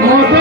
সতী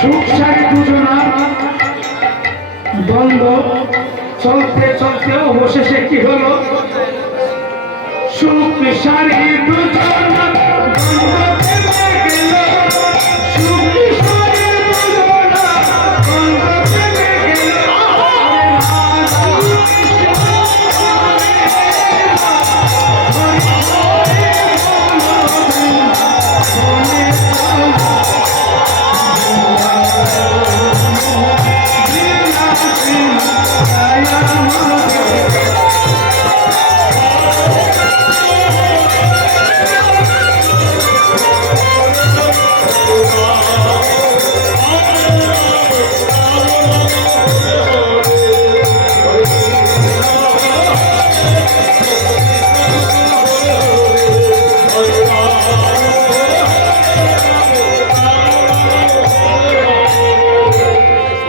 সুখ সারি দুজনা দ্বন্দ্ব চলতে চলতে অবশেষে কি হলো? সুখ সারি